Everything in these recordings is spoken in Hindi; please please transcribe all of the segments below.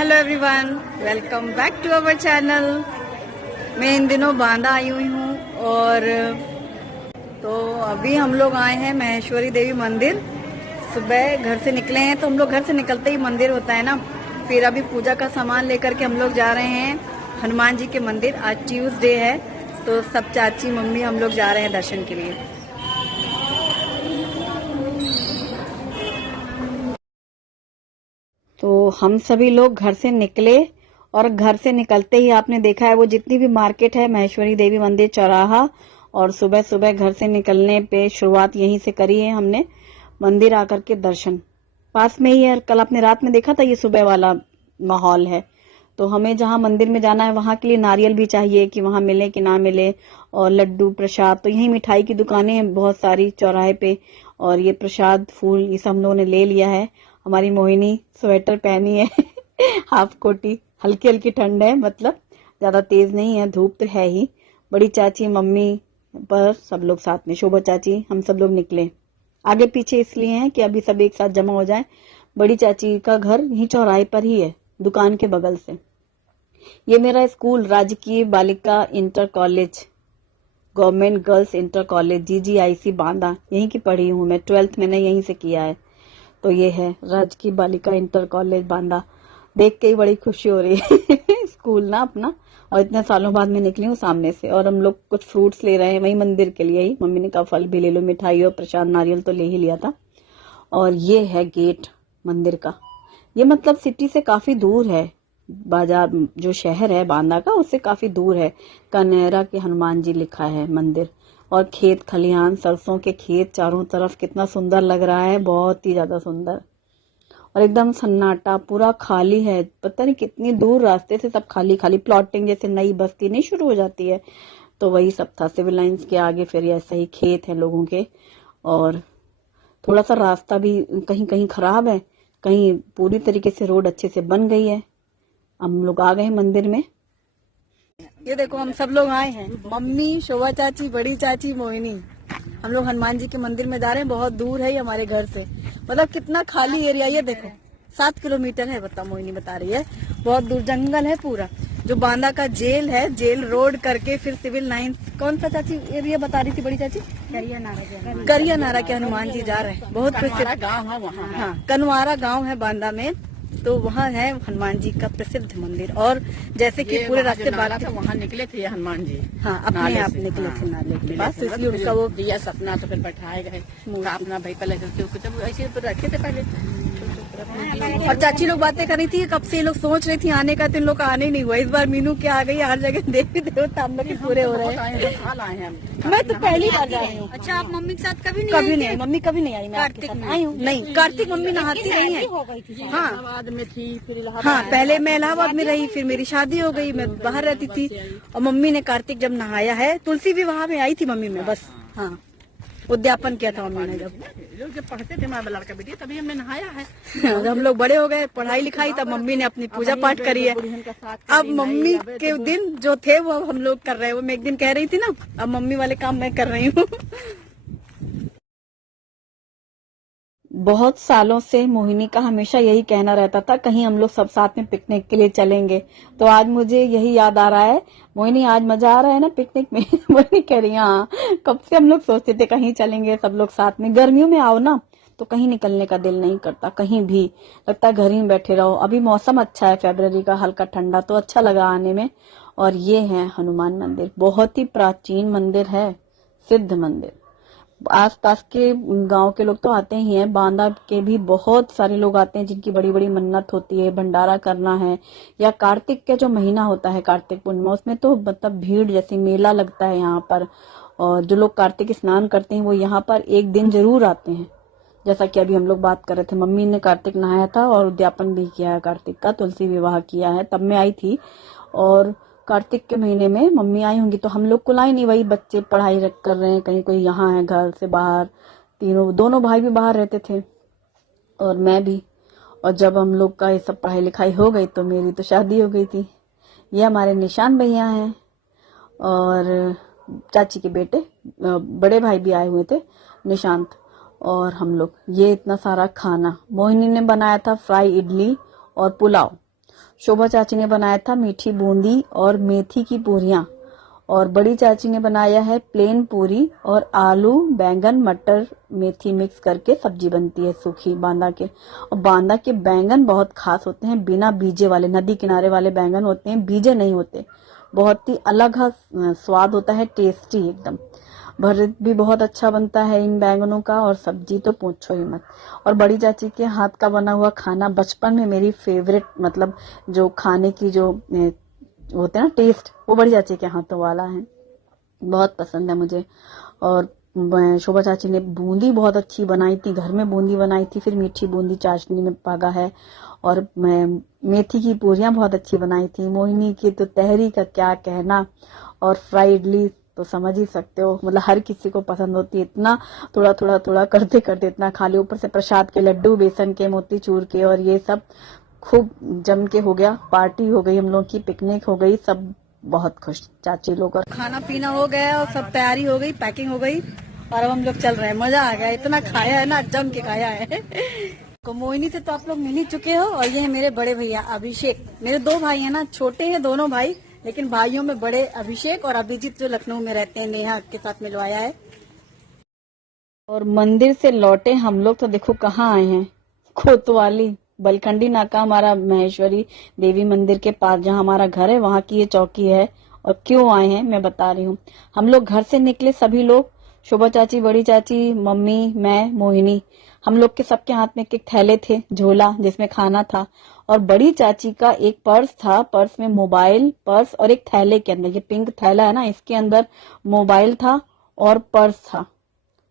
Hello everyone, welcome back to our channel. मैं इन दिनों बांदा आई हुई हूँ और तो अभी हम लोग आए हैं महेश्वरी देवी मंदिर। सुबह घर से निकले हैं तो हम लोग घर से निकलते ही मंदिर होता है ना, फिर अभी पूजा का सामान लेकर के हम लोग जा रहे हैं हनुमान जी के मंदिर। आज ट्यूसडे है तो सब चाची मम्मी हम लोग जा रहे हैं दर्शन के लिए। तो हम सभी लोग घर से निकले और घर से निकलते ही आपने देखा है वो जितनी भी मार्केट है महेश्वरी देवी मंदिर चौराहा, और सुबह सुबह घर से निकलने पे शुरुआत यहीं से करी है हमने। मंदिर आकर के दर्शन पास में ही है, कल आपने रात में देखा था ये सुबह वाला माहौल है। तो हमें जहाँ मंदिर में जाना है वहां के लिए नारियल भी चाहिए कि वहां मिले कि ना मिले, और लड्डू प्रसाद। तो यही मिठाई की दुकानें हैं बहुत सारी चौराहे पे, और ये प्रसाद फूल ये सब हम लोगों ने ले लिया है। हमारी मोहिनी स्वेटर पहनी है हाफ कोटी, हल्की हल्की ठंड है, मतलब ज्यादा तेज नहीं है, धूप तो है ही। बड़ी चाची मम्मी पर सब लोग साथ में, शोभा चाची, हम सब लोग निकले। आगे पीछे इसलिए हैं कि अभी सब एक साथ जमा हो जाए। बड़ी चाची का घर यही चौराहे पर ही है, दुकान के बगल से। ये मेरा स्कूल राजकीय बालिका inter college, government girls inter college GGIC Banda, यहीं की पढ़ी हूँ मैं। 12th मैंने यहीं से किया है। तो ये है राजकीय बालिका इंटर कॉलेज बांदा। देख के ही बड़ी खुशी हो रही है स्कूल ना अपना, और इतने सालों बाद मैं निकली हूँ सामने से। और हम लोग कुछ फ्रूट्स ले रहे हैं वही मंदिर के लिए ही। मम्मी ने कहा फल भी ले लो, मिठाई और प्रसाद नारियल तो ले ही लिया था। और ये है गेट मंदिर का। ये मतलब सिटी से काफी दूर है, बाजार जो शहर है बांदा का उससे काफी दूर है। कनेरा के हनुमान जी लिखा है मंदिर, और खेत खलिहान, सरसों के खेत चारों तरफ, कितना सुंदर लग रहा है, बहुत ही ज्यादा सुंदर। और एकदम सन्नाटा, पूरा खाली है। पता नहीं कितनी दूर रास्ते से सब खाली खाली, प्लॉटिंग जैसे नई बस्ती नहीं शुरू हो जाती है, तो वही सब था। सिविल लाइंस के आगे फिर ऐसे ही खेत हैं लोगों के। और थोड़ा सा रास्ता भी कहीं कहीं खराब है, कहीं पूरी तरीके से रोड अच्छे से बन गई है। हम लोग आ गए मंदिर में। ये देखो हम सब लोग आए हैं, मम्मी, शोभा चाची, बड़ी चाची, मोहिनी। हम लोग हनुमान जी के मंदिर में जा रहे हैं। बहुत दूर है ये हमारे घर से, मतलब कितना खाली एरिया। ये देखो 7 किलोमीटर है, बता मोहिनी बता रही है। बहुत दूर जंगल है पूरा। जो बांदा का जेल है, जेल रोड करके फिर सिविल लाइंस, कौन सा चाची एरिया बता रही थी बड़ी चाची? करिया नारा के हनुमान जी जा रहे हैं। बहुत प्रसिद्ध गाँव है वहाँ। हाँ, कनवारा गाँव है बांदा में, तो वहाँ है हनुमान जी का प्रसिद्ध मंदिर। और जैसे कि पूरे रास्ते बात वहाँ निकले थे हनुमान जी। हाँ, अपने आप निकले थे नाले के पास, तो इसलिए उनका वो दिया सपना, तो फिर बैठाए गए अपना भाई पहले ऐसे रखे थे पहले। और चाची लोग बातें कर रही थी कब से ये लोग सोच रही थी आने का, तो इन लोग का आने नहीं हुआ। इस बार मीनू क्या आ गई, हर जगह देवी देवता हम लोग पूरे हो रहे हैं। मैं तो पहली बार जा रही हूँ। अच्छा, आप मम्मी के साथ कभी नहीं आई? मम्मी कभी नहीं आई। मैं कार्तिक में आई हूँ। नहीं, कार्तिक मम्मी नहाती रही है। हाँ में थी, फिर हाँ, पहले मैं इलाहाबाद में रही, फिर मेरी शादी हो गई, मैं बाहर रहती थी। और मम्मी ने कार्तिक जब नहाया है, तुलसी विवाह में आई थी मम्मी में, बस। हाँ, उद्यापन किया था मम्मी ने जब पढ़ते थे हमारे लड़का बेटी, तभी हमने नहाया है। जब हम लोग बड़े हो गए, पढ़ाई लिखाई, तब मम्मी ने अपनी पूजा पाठ करी है। अब मम्मी के दिन जो थे वो अब हम लोग कर रहे हैं। वो मैं एक दिन कह रही थी ना, अब मम्मी वाले काम मैं कर रही हूँ। बहुत सालों से मोहिनी का हमेशा यही कहना रहता था कहीं हम लोग सब साथ में पिकनिक के लिए चलेंगे। तो आज मुझे यही याद आ रहा है। मोहिनी आज मजा आ रहा है ना पिकनिक में? मोहिनी कह रही है हाँ, कब से हम लोग सोचते थे कहीं चलेंगे सब लोग साथ में। गर्मियों में आओ ना तो कहीं निकलने का दिल नहीं करता, कहीं भी लगता है घर ही में बैठे रहो। अभी मौसम अच्छा है फरवरी का, हल्का ठंडा, तो अच्छा लगा आने में। और ये है हनुमान मंदिर, बहुत ही प्राचीन मंदिर है, सिद्ध मंदिर। आसपास के गांव के लोग तो आते ही हैं, बांदा के भी बहुत सारे लोग आते हैं जिनकी बड़ी बड़ी मन्नत होती है, भंडारा करना है, या कार्तिक के जो महीना होता है कार्तिक पूर्णिमा, उसमें तो मतलब भीड़ जैसे मेला लगता है यहाँ पर। और जो लोग कार्तिक स्नान करते हैं वो यहाँ पर एक दिन जरूर आते हैं। जैसा कि अभी हम लोग बात कर रहे थे, मम्मी ने कार्तिक नहाया था और उद्यापन भी किया है कार्तिक का, तुलसी विवाह किया है, तब मैं आई थी। और कार्तिक के महीने में मम्मी आई होंगी तो हम लोग को लाई नहीं, वही बच्चे पढ़ाई कर रहे हैं, कहीं कोई यहाँ है घर से बाहर। दोनों भाई भी बाहर रहते थे और मैं भी। और जब हम लोग का ये सब पढ़ाई लिखाई हो गई तो मेरी तो शादी हो गई थी। ये हमारे निशान भैया हैं और चाची के बेटे, बड़े भाई भी आए हुए थे, निशांत। और हम लोग ये इतना सारा खाना, मोहिनी ने बनाया था फ्राई इडली और पुलाव। शोभा चाची ने बनाया था मीठी बूंदी और मेथी की पूरियां, और बड़ी चाची ने बनाया है प्लेन पूरी और आलू बैंगन मटर मेथी मिक्स करके सब्जी बनती है सूखी बांदा के। और बांदा के बैंगन बहुत खास होते हैं, बिना बीजे वाले, नदी किनारे वाले बैंगन होते हैं, बीजे नहीं होते, बहुत ही अलग स्वाद होता है, टेस्टी एकदम। भरत भी बहुत अच्छा बनता है इन बैंगनों का, और सब्जी तो पूछो ही मत। और बड़ी चाची के हाथ का बना हुआ खाना बचपन में मेरी फेवरेट, मतलब जो खाने की जो होते हैं ना टेस्ट, वो बड़ी चाची के हाथों वाला है, बहुत पसंद है मुझे। और शोभा चाची ने बूंदी बहुत अच्छी बनाई थी, घर में बूंदी बनाई थी, फिर मीठी बूंदी चाशनी में पागा है, और मेथी की पूरियां बहुत अच्छी बनाई थी। मोहिनी की तो तहरी का क्या कहना, और फ्राई इडली तो समझ ही सकते हो, मतलब हर किसी को पसंद होती है, इतना थोड़ा थोड़ा थोड़ा करते करते इतना खा लिया। ऊपर से प्रसाद के लड्डू, बेसन के, मोतीचूर के, और ये सब खूब जम के हो गया, पार्टी हो गई, हम लोग की पिकनिक हो गई, सब बहुत खुश चाची लोग। और खाना पीना हो गया और सब तैयारी हो गई, पैकिंग हो गई, और अब हम लोग चल रहे हैं। मजा आ गया, इतना खाया है ना, जम के खाया है। तो मोहिनी से तो आप लोग मिल ही चुके हो, और ये है मेरे बड़े भैया अभिषेक। मेरे दो भाई है ना, छोटे हैं दोनों भाई, लेकिन भाइयों में बड़े अभिषेक, और अभिजीत जो लखनऊ में रहते हैं, नेहा के साथ मिलवाया है। और मंदिर से लौटे हम लोग तो देखो कहाँ आए हैं, कोतवाली बलखंडी नाका, हमारा महेश्वरी देवी मंदिर के पास जहाँ हमारा घर है, वहाँ की ये चौकी है। और क्यों आए हैं मैं बता रही हूँ। हम लोग घर से निकले सभी लोग, शोभा चाची, बड़ी चाची, मम्मी, मैं, मोहिनी, हम लोग के सबके हाथ में एक थैले थे, झोला जिसमें खाना था, और बड़ी चाची का एक पर्स था, पर्स में मोबाइल, पर्स, और एक थैले के अंदर, ये पिंक थैला है ना, इसके अंदर मोबाइल था और पर्स था।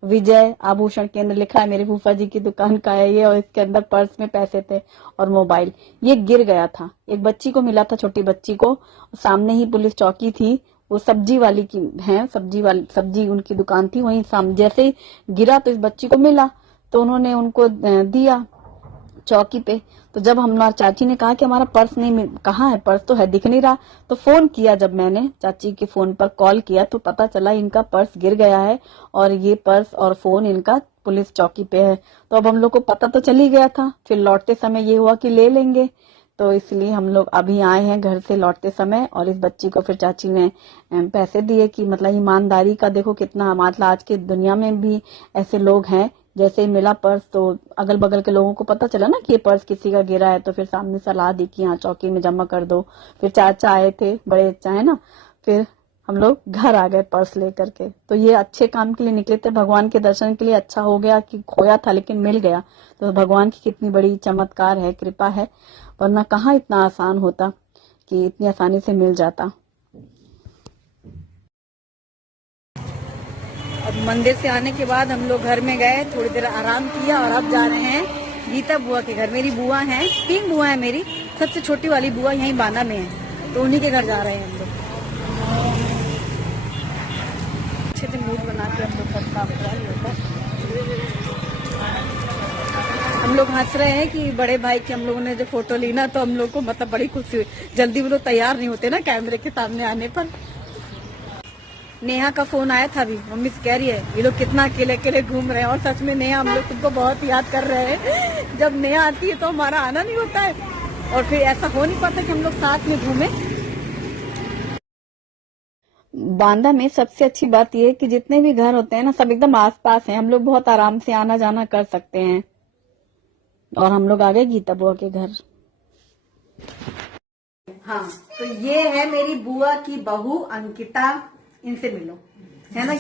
विजय आभूषण केंद्र लिखा है, मेरी फूफा जी की दुकान का है ये, और इसके अंदर पर्स में पैसे थे और मोबाइल। ये गिर गया था, एक बच्ची को मिला था, छोटी बच्ची को, सामने ही पुलिस चौकी थी, वो सब्जी वाली की है, सब्जी उनकी दुकान थी, वहीं सामने जैसे ही गिरा तो इस बच्ची को मिला, तो उन्होंने उनको दिया चौकी पे। तो जब हमारी चाची ने कहा कि हमारा पर्स नहीं, कहाँ है पर्स, तो है दिख नहीं रहा, तो फोन किया, जब मैंने चाची के फोन पर कॉल किया तो पता चला इनका पर्स गिर गया है, और ये पर्स और फोन इनका पुलिस चौकी पे है। तो अब हम लोग को पता तो चल ही गया था, फिर लौटते समय ये हुआ कि ले लेंगे, तो इसलिए हम लोग अभी आए हैं घर से लौटते समय, और इस बच्ची को फिर चाची ने पैसे दिए, कि मतलब ईमानदारी का देखो कितना, मतलब आज की दुनिया में भी ऐसे लोग हैं, जैसे ही मिला पर्स तो अगल बगल के लोगों को पता चला ना कि ये पर्स किसी का गिरा है, तो फिर सामने सलाह दी कि यहाँ चौकी में जमा कर दो। फिर चाचा आए थे, बड़े चाचा है ना, फिर हम लोग घर आ गए पर्स लेकर के। तो ये अच्छे काम के लिए निकले थे, भगवान के दर्शन के लिए, अच्छा हो गया कि खोया था लेकिन मिल गया, तो भगवान की कितनी बड़ी चमत्कार है, कृपा है, वरना कहाँ इतना आसान होता कि इतनी आसानी से मिल जाता। अब मंदिर से आने के बाद हम लोग घर में गए, थोड़ी देर आराम किया, और अब जा रहे हैं गीता बुआ के घर। मेरी बुआ हैं, 3 बुआ हैं मेरी, सबसे छोटी वाली बुआ यहीं बांदा में है, तो उन्हीं के घर जा रहे हैं हम लोग। अच्छे से मूड बना के हम लोग सब काम करा होता। हम लोग हंस रहे हैं कि बड़े भाई की हम लोगों ने जो फोटो ली ना, तो हम लोग को मतलब बड़ी खुशी हुई। जल्दी वो लोग तैयार नहीं होते ना कैमरे के सामने आने पर। नेहा का फोन आया था अभी, मम्मी से कह रही है ये लोग कितना अकेले अकेले घूम रहे हैं, और सच में नेहा, हम लोग तुमको बहुत याद कर रहे हैं। जब नेहा आती है तो हमारा आना नहीं होता है, और फिर ऐसा हो नहीं पाता कि हम लोग साथ में घूमे। बांदा में सबसे अच्छी बात यह है कि जितने भी घर होते हैं ना, सब एकदम आसपास हैं, हम लोग बहुत आराम से आना जाना कर सकते हैं। और हम लोग आ गए गीता बुआ के घर। हाँ, तो ये है मेरी बुआ की बहू अंकिता, इनसे मिलो, है ना,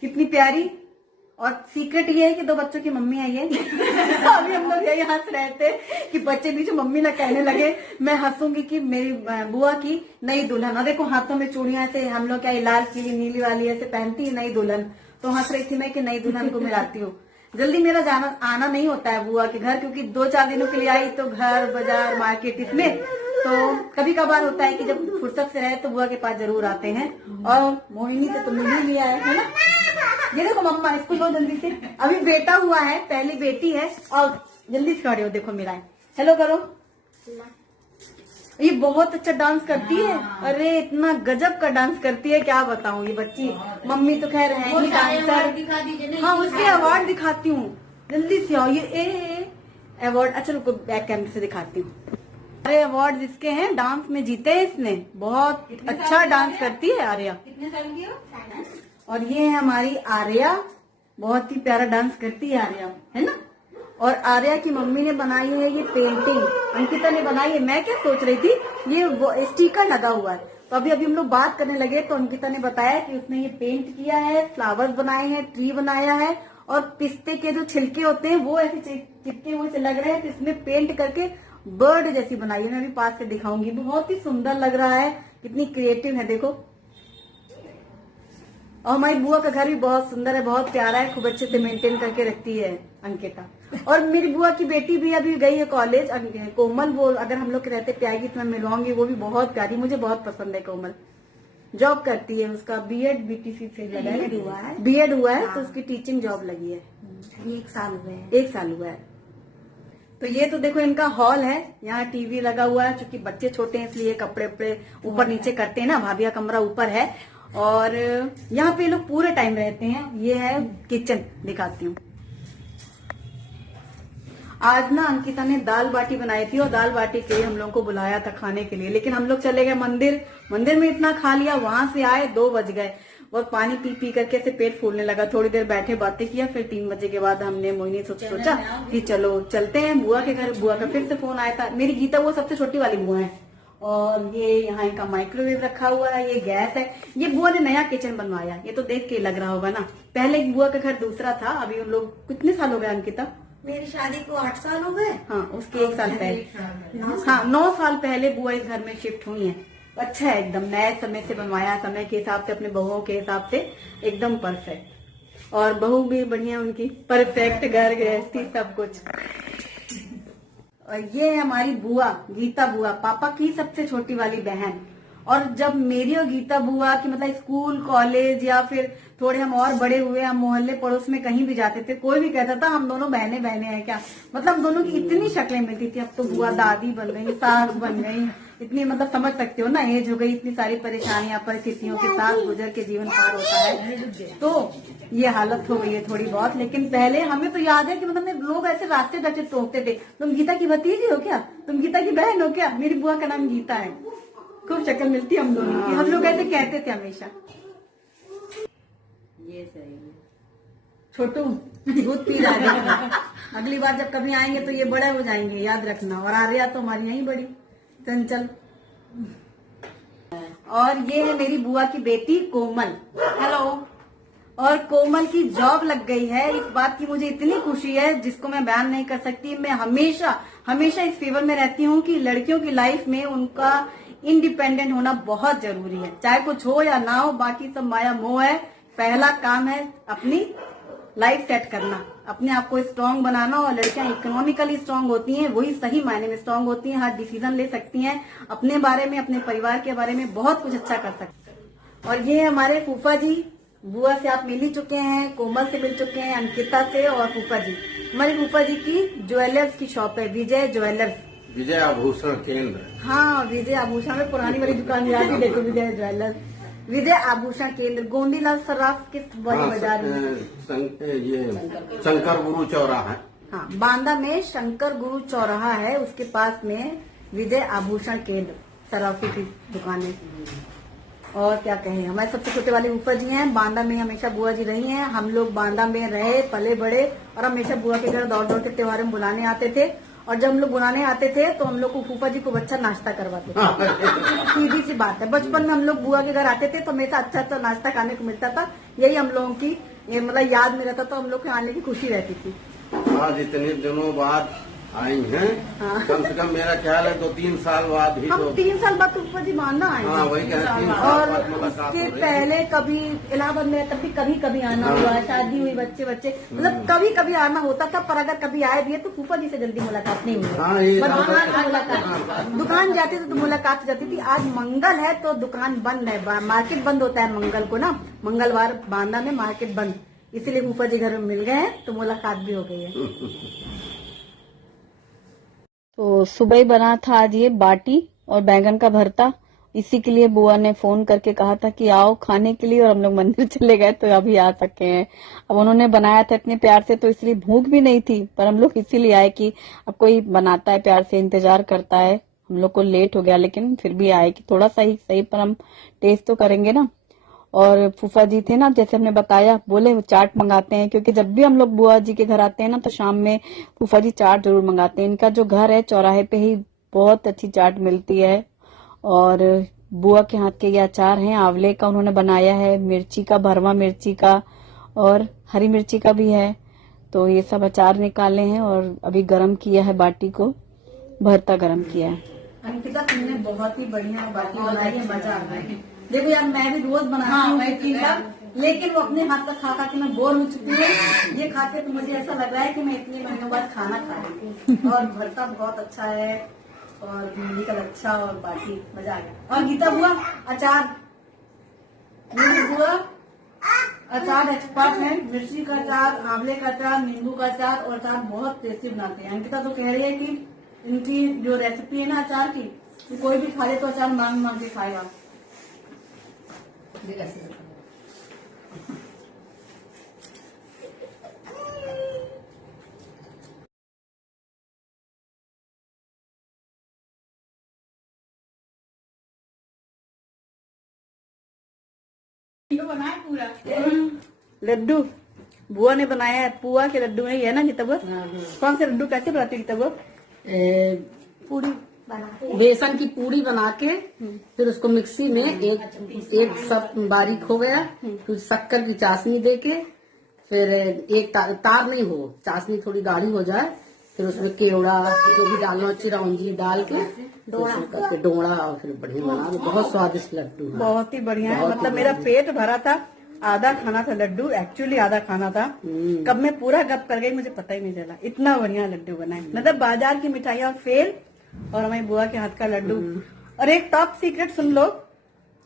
कितनी प्यारी। और सीक्रेट ये है कि 2 बच्चों की मम्मी है ये। अभी हम लोग यही हंस रहे थे कि बच्चे बीच मम्मी ना कहने लगे, मैं हंसूंगी कि मेरी बुआ की नई दुल्हन, और देखो हाथों में चूड़ियां ऐसे, हम लोग क्या लाल पीली नीली वाली ऐसे पहनती है नई दुल्हन, तो हंस रही थी मैं कि नई दुल्हन को मिलाती हूँ। जल्दी मेरा जाना आना नहीं होता है बुआ के घर, क्योंकि 2-4 दिनों के लिए आई तो घर बाजार मार्केट इसमें, तो कभी कभार होता है कि जब फुर्सत से रहे तो बुआ के पास जरूर आते हैं। और मोहिनी से तो मिल ही लिया है ना, ये देखो मम्मा, इसको लो जल्दी से, अभी बेटा हुआ है, पहली बेटी है, और जल्दी से खड़े हो, देखो मेरा हेलो करो। ये बहुत अच्छा डांस करती है, अरे इतना गजब का डांस करती है, क्या बताऊं ये बच्ची। मम्मी तो खैर है ही डांसर। हाँ, उसके अवार्ड दिखाती हूँ, जल्दी से आओ। ये अवार्ड, अच्छा रुको बैक कैमरे से दिखाती हूँ। अरे अवार्ड जिसके हैं, डांस में जीते हैं इसने, बहुत अच्छा डांस करती है आर्या। कितने साल की हो? और ये है हमारी आर्या, बहुत ही प्यारा डांस करती है आर्या, है ना। और आर्या की मम्मी ने बनाई है ये पेंटिंग, अंकिता ने बनाई है। मैं क्या सोच रही थी, ये वो स्टिकर लगा हुआ है, तो अभी हम लोग बात करने लगे तो अंकिता ने बताया कि उसने ये पेंट किया है, फ्लावर्स बनाए हैं, ट्री बनाया है, और पिस्ते के जो छिलके होते हैं वो ऐसे चिपके हुए से लग रहे हैं, तो इसमें पेंट करके बर्ड जैसी बनाई है। मैं भी पास से दिखाऊंगी, बहुत ही सुंदर लग रहा है, कितनी क्रिएटिव है देखो। और हमारी बुआ का घर भी बहुत सुंदर है, बहुत प्यारा है, खूब अच्छे से मेंटेन करके रखती है अंकिता। और मेरी बुआ की बेटी भी अभी गई है कॉलेज, कोमल, वो अगर हम लोग के रहते पे आएगी तो मैं मिलवाऊंगी, वो भी बहुत प्यारी, मुझे बहुत पसंद है कोमल। जॉब करती है, उसका बीएड बीटीसी से लगा है, बीएड हुआ है, तो उसकी टीचिंग जॉब लगी है। 1 साल हुए हैं। 1 साल हुआ है। तो ये तो देखो इनका हॉल है, यहाँ टीवी लगा हुआ है, चूंकि बच्चे छोटे हैं इसलिए कपड़े उपड़े ऊपर नीचे करते हैं ना, भाभी का कमरा ऊपर है। और यहाँ पे लोग पूरे टाइम रहते हैं। ये है किचन, दिखाती हूँ। आज ना अंकिता ने दाल बाटी बनाई थी, और दाल बाटी के लिए हम लोग को बुलाया था खाने के लिए, लेकिन हम लोग चले गए मंदिर, मंदिर में इतना खा लिया, वहां से आए 2 बज गए, और पानी पी पी करके से पेट फूलने लगा। थोड़ी देर बैठे बातें किया, फिर 3 बजे के बाद हमने मोहिनी सोचा कि चलो चलते हैं बुआ के घर। बुआ का फिर से फोन आया था। मेरी गीता वो सबसे छोटी वाली बुआ है। और ये यहाँ इनका माइक्रोवेव रखा हुआ है, ये गैस है। ये बुआ ने नया किचन बनवाया, ये तो देख के लग रहा होगा ना। पहले बुआ का घर दूसरा था। अभी उन लोग कितने साल हो गए अंकिता? मेरी शादी को 8 साल हो गए। हाँ, उसके 1 साल पहले, हाँ 9 साल पहले बुआ इस घर में शिफ्ट हुई है। अच्छा है, एकदम नए समय से बनवाया, समय के हिसाब से, अपने बहुओं के हिसाब से एकदम परफेक्ट। और बहू भी बढ़िया उनकी, परफेक्ट, घर गृहस्थी सब कुछ। और ये है हमारी बुआ, गीता बुआ, पापा की सबसे छोटी वाली बहन। और जब मेरी और गीता बुआ की मतलब स्कूल कॉलेज या फिर थोड़े हम और बड़े हुए, हम मोहल्ले पड़ोस में कहीं भी जाते थे, कोई भी कहता था हम दोनों बहने बहने हैं क्या, मतलब हम दोनों की इतनी शक्लें मिलती थी। अब तो बुआ दादी बन गई, सास बन गई, इतनी मतलब समझ सकते हो ना, एज हो गई, इतनी सारी परेशानियां परिस्थितियों के साथ गुजर के जीवन पार होता है, तो ये हालत हो गई है थोड़ी बहुत। लेकिन पहले हमें तो याद है कि मतलब लोग ऐसे रास्ते रास्ते टोकते थे, तुम गीता की भतीजी हो क्या, तुम गीता की बहन हो क्या। मेरी बुआ का नाम गीता है, खूब शक्ल मिलती हम दोनों की, हम लोग ऐसे कहते थे हमेशा। ये सही है, छोटू दूध पी रहा है। अगली बार जब कभी आएंगे तो ये बड़े हो जाएंगे, याद रखना। और आर्या तो हमारी यही बड़ी चंचल। और ये है मेरी बुआ की बेटी कोमल, हेलो। और कोमल की जॉब लग गई है, इस बात की मुझे इतनी खुशी है जिसको मैं बयान नहीं कर सकती। मैं हमेशा हमेशा इस फेवर में रहती हूँ कि लड़कियों की लाइफ में उनका इंडिपेंडेंट होना बहुत जरूरी है, चाहे कुछ हो या ना हो, बाकी सब माया मोह है। पहला काम है अपनी लाइफ सेट करना, अपने आप को स्ट्रांग बनाना। और लड़कियां इकोनॉमिकली स्ट्रांग होती हैं, वही सही मायने में स्ट्रांग होती हैं, हर डिसीजन ले सकती हैं, अपने बारे में, अपने परिवार के बारे में बहुत कुछ अच्छा कर सकती हैं। और ये हमारे फूफा जी, बुआ से आप मिल ही चुके हैं, कोमल से मिल चुके हैं, अंकिता से। और फूफा जी, हमारे फूफा जी की ज्वेलर्स की शॉप है, विजय ज्वेलर्स, विजय आभूषण केंद्र। हाँ, विजय आभूषण में पुरानी वाली दुकान याद ही, देखो विजय ज्वेलर्स, विजय आभूषण केंद्र, गोंडीलाल सराफ के बड़े बाजार में। ये शंकर गुरु चौराहा। हाँ, बांदा में शंकर गुरु चौराहा है, उसके पास में विजय आभूषण केंद्र सराफी की दुकान है। और क्या कहें, हमारे सबसे छोटे वाले फूफा जी हैं, बांदा में हमेशा बुआ जी रही हैं। हम लोग बांदा में रहे, पले बड़े, और हमेशा बुआ के घर दौड़ दौड़ के त्योहार में बुलाने आते थे। और जब हम लोग बुलाने आते थे तो हम लोग को फूफा जी खूब अच्छा नाश्ता करवाते थे। सीधी सी बात है, बचपन में हम लोग बुआ के घर आते थे तो हमेशा अच्छा अच्छा नाश्ता खाने को मिलता था। यही हम लोगों की मतलब याद में रहता था, हम लोग के आने की खुशी रहती थी। आज इतने दिनों बाद आई हैं, हाँ। कम से कम मेरा ख्याल है 2-3 साल बाद ही हम तो 3 साल बाद फूफा जी बांदा आए। हाँ, वही कह 3 साल और बाद मुलाकात उसके हो रही है। पहले कभी इलाहाबाद में तब भी कभी कभी आना हाँ। हुआ, शादी हुई, बच्चे मतलब कभी कभी आना होता था। पर अगर कभी आए भी है तो फूफा जी से जल्दी मुलाकात नहीं हुई। हाँ, ये बस हाँ, मुलाकात, दुकान जाते थे तो मुलाकात हो जाती थी। आज मंगल है तो दुकान बंद है, मार्केट बंद होता है मंगल को ना, मंगलवार बांदा में मार्केट बंद, इसीलिए फूफा जी घर में मिल गए हैं तो मुलाकात भी हो गई है। तो सुबह ही बना था आज ये बाटी और बैंगन का भरता, इसी के लिए बुआ ने फोन करके कहा था कि आओ खाने के लिए, और हम लोग मंदिर चले गए तो अभी आ सके हैं। अब उन्होंने बनाया था इतने प्यार से तो इसलिए भूख भी नहीं थी, पर हम लोग इसीलिए आए कि अब कोई बनाता है प्यार से, इंतजार करता है, हम लोग को लेट हो गया, लेकिन फिर भी आए कि थोड़ा सा ही सही पर हम टेस्ट तो करेंगे ना। और फूफा जी थे ना, जैसे हमने बताया, बोले चाट मंगाते हैं, क्योंकि जब भी हम लोग बुआ जी के घर आते हैं ना तो शाम में फूफा जी चाट जरूर मंगाते हैं। इनका जो घर है चौराहे पे ही, बहुत अच्छी चाट मिलती है। और बुआ के हाथ के ये अचार हैं, आंवले का उन्होंने बनाया है, मिर्ची का, भरवा मिर्ची का और हरी मिर्ची का भी है। तो ये सब अचार निकाले हैं और अभी गरम किया है बाटी को, भरता गरम किया है। अंकिता तुमने बहुत ही बढ़िया बाटी बनाई है, मजा आ गया। देखो यार मैं भी रोज बनाती हूँ लेकिन वो अपने हाथ का खा खा के मैं बोर हो चुकी हूँ। ये खा के तो मुझे ऐसा लग रहा है कि मैं इतने महीनों बाद खाना खा रही हूँ। और भरता बहुत अच्छा है और भिंडी का लच्छा और बाटी, मजा आ गया। और गीता बुआ अचार, मेरी बुआ अचार एक्सपर्ट है, मिर्ची का अचार, आंवले का अचार, नींबू का अचार और अचार बहुत टेस्टी बनाते हैं। अंकिता तो कह रही है कि इनकी जो रेसिपी है ना अचार की, कि कोई भी खा ले तो अचार मांग मांग के खाएगा। लड्डू बुआ ने बनाया है, पुआ के लड्डू नहीं है ना गीता बुआ? कौन से लड्डू कैसे बनाती है गीता बुआ? पूरी बेसन की पूरी बना के फिर उसको मिक्सी में एक सब बारीक हो गया, फिर शक्कर की चाशनी दे के, फिर एक तार नहीं हो, चाशनी थोड़ी गाढ़ी हो जाए, फिर उसमें केवड़ा जो भी डालना, चिरौंजी डाल के डोड़ा और फिर बढ़िया बना दो। बहुत स्वादिष्ट लड्डू है, बहुत ही बढ़िया है। मतलब मेरा पेट भरा था, आधा खाना था लड्डू, एक्चुअली आधा खाना था। कब मैं पूरा गप कर गई मुझे पता ही नहीं चला, इतना बढ़िया लड्डू बनाए। मतलब बाजार की मिठाइयाँ फेल और हमारी बुआ के हाथ का लड्डू। और एक टॉप सीक्रेट सुन लो,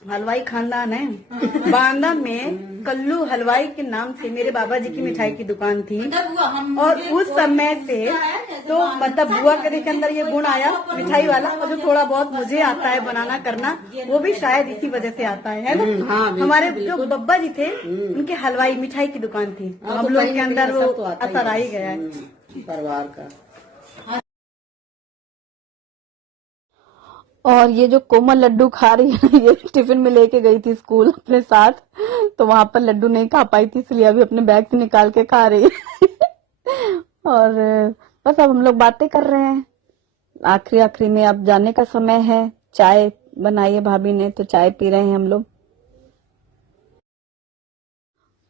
हलवाई खानदान है बांदा में, कल्लू हलवाई के नाम से मेरे बाबा जी की मिठाई की दुकान थी। और उस समय से तो मतलब बुआ के अंदर ये गुण आया मिठाई वाला, और जो थोड़ा बहुत मुझे आता है बनाना करना वो भी शायद इसी वजह से आता है ना। हाँ, हमारे जो बब्बा जी थे उनके हलवाई मिठाई की दुकान थी, हम लोग के अंदर वो असर आ ही गया है परिवार का। और ये जो कोमल लड्डू खा रही है ये टिफिन में लेके गई थी स्कूल अपने साथ, तो वहां पर लड्डू नहीं खा पाई थी, इसलिए अभी अपने बैग से निकाल के खा रही है। और बस अब हम लोग बातें कर रहे हैं, आखिरी में अब जाने का समय है। चाय बनाई है भाभी ने तो चाय पी रहे हैं हम लोग।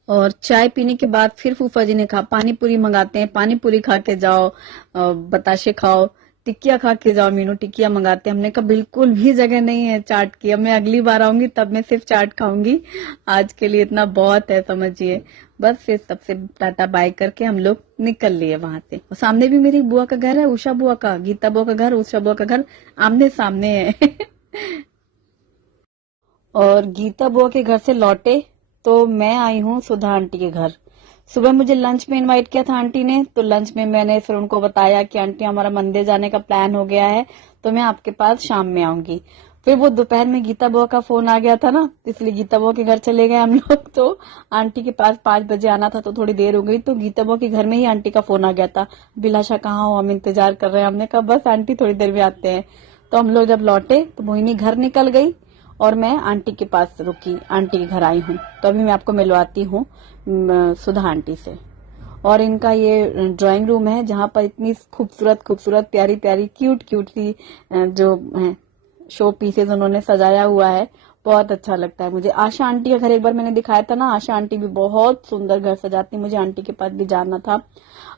और चाय पीने के बाद फिर फूफा जी ने कहा पानी पूरी मंगाते हैं, पानी पूरी खा के जाओ, बताशे खाओ, टिक्किया खा के जाओ, मीनू टिक्किया मंगाते हैं। हमने कहा बिल्कुल भी जगह नहीं है चाट की, अब मैं अगली बार आऊंगी तब मैं सिर्फ चाट खाऊंगी, आज के लिए इतना बहुत है समझिए। बस फिर सबसे टाटा बाय करके हम लोग निकल लिए वहां से। और सामने भी मेरी बुआ का घर है, उषा बुआ का, गीता बुआ का घर, उषा बुआ का घर आमने सामने है। और गीता बुआ के घर से लौटे तो मैं आई हूँ सुधा आंटी के घर। सुबह मुझे लंच में इनवाइट किया था आंटी ने, तो लंच में मैंने फिर उनको बताया कि आंटी हमारा मंदिर जाने का प्लान हो गया है तो मैं आपके पास शाम में आऊंगी। फिर वो दोपहर में गीता बुआ का फोन आ गया था ना, इसलिए गीता बुआ के घर चले गए हम लोग। तो आंटी के पास 5 बजे आना था तो थोड़ी देर हो गई, तो गीता बुआ के घर में ही आंटी का फोन आ गया था, बिलाशा कहाँ हो, हम इंतजार कर रहे हैं। हमने कहा बस आंटी थोड़ी देर में आते हैं। तो हम लोग जब लौटे तो मोहिनी घर निकल गई और मैं आंटी के पास रुकी, आंटी के घर आई हूँ। तो अभी मैं आपको मिलवाती हूँ सुधा आंटी से। और इनका ये ड्राइंग रूम है जहाँ पर इतनी खूबसूरत खूबसूरत प्यारी प्यारी क्यूट क्यूट सी जो शो पीसेज उन्होंने सजाया हुआ है, बहुत अच्छा लगता है मुझे। आशा आंटी का घर एक बार मैंने दिखाया था ना, आशा आंटी भी बहुत सुंदर घर सजाती, मुझे आंटी के पास भी जाना था।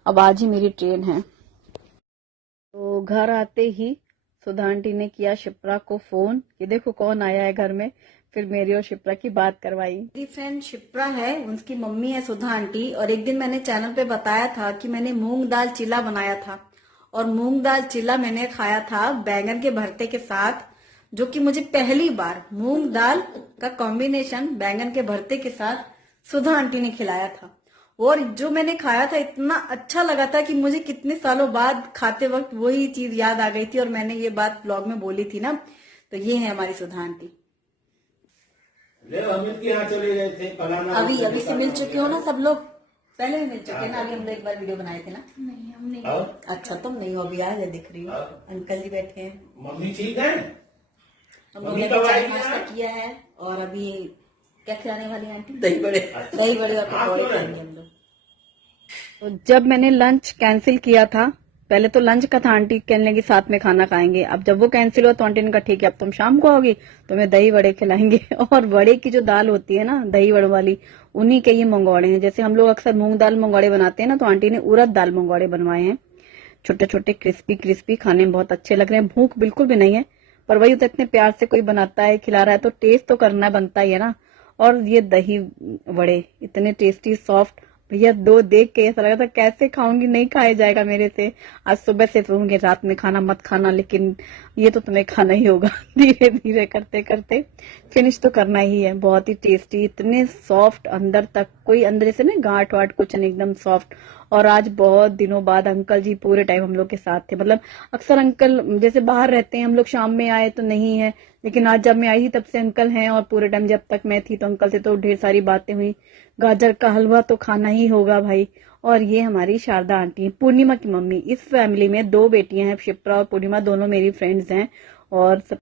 अब आज ही मेरी ट्रेन है। तो घर आते ही सुधा आंटी ने किया शिप्रा को फोन कि देखो कौन आया है घर में, फिर मेरी और शिप्रा की बात करवाई। मेरी फ्रेंड शिप्रा है, उनकी मम्मी है सुधा आंटी। और एक दिन मैंने चैनल पे बताया था कि मैंने मूंग दाल चिल्ला बनाया था, और मूंग दाल चिल्ला मैंने खाया था बैंगन के भरते के साथ, जो कि मुझे पहली बार मूंग दाल का कॉम्बिनेशन बैंगन के भरते के साथ सुधा आंटी ने खिलाया था। और जो मैंने खाया था इतना अच्छा लगा था कि मुझे कितने सालों बाद खाते वक्त वही चीज याद आ गई थी, और मैंने ये बात ब्लॉग में बोली थी ना। तो ये है हमारी सुधा आंटी। अमित के यहाँ चले गए थे, अभी से मिल चुके हो ना सब लोग, पहले भी मिल चुके हैं ना, अभी हम लोग एक बार वीडियो बनाए थे ना। नहीं हम नहीं। और अच्छा तुम नहीं हो, अभी आज दिख रही हो। अंकल जी बैठे हैं, मम्मी ठीक है? हम लोग मम्मी ने कब चाय आएगी नाश्ता यार? किया है और अभी क्या खिलाने वाली हैं आंटी? दही बड़े। दही बड़े और पकौड़े खाएंगे हम लोग। तो जब मैंने लंच कैंसिल किया था, पहले तो लंच का था, आंटी कहने लगी साथ में खाना खाएंगे। अब जब वो कैंसिल हुआ तो आंटी ने कहा ठीक है अब तुम शाम को आओगी तो मैं दही बड़े खिलाएंगे। और बड़े की जो दाल होती है ना दही बड़े वाली, उन्हीं के ये मंगौड़े हैं। जैसे हम लोग अक्सर मूंग दाल मंगौड़े बनाते हैं ना, तो आंटी ने उड़द दाल मंगौड़े बनवाए हैं। छोटे छोटे क्रिस्पी क्रिस्पी, खाने में बहुत अच्छे लग रहे हैं। भूख बिल्कुल भी नहीं है, पर वही तो इतने प्यार से कोई बनाता है खिला रहा है तो टेस्ट तो करना बनता ही है ना। और ये दही बड़े इतने टेस्टी सॉफ्ट, भैया दो देख के ऐसा लगा था कैसे खाऊंगी, नहीं खाया जाएगा मेरे से। आज सुबह से कहूंगी रात में खाना मत खाना, लेकिन ये तो तुम्हें खाना ही होगा। धीरे धीरे करते करते फिनिश तो करना ही है। बहुत ही टेस्टी, इतने सॉफ्ट अंदर तक, कोई अंदर से ना गांठ वाट कुछ नहीं, एकदम सॉफ्ट। और आज बहुत दिनों बाद अंकल जी पूरे टाइम हम लोग के साथ थे। मतलब अक्सर अंकल जैसे बाहर रहते हैं, हम लोग शाम में आए तो नहीं है, लेकिन आज जब मैं आई थी तब से अंकल हैं। और पूरे टाइम जब तक मैं थी तो अंकल से तो ढेर सारी बातें हुई। गाजर का हलवा तो खाना ही होगा भाई। और ये हमारी शारदा आंटी, पूर्णिमा की मम्मी। इस फैमिली में 2 बेटियां हैं, शिप्रा और पूर्णिमा, दोनों मेरी फ्रेंड्स हैं। और सब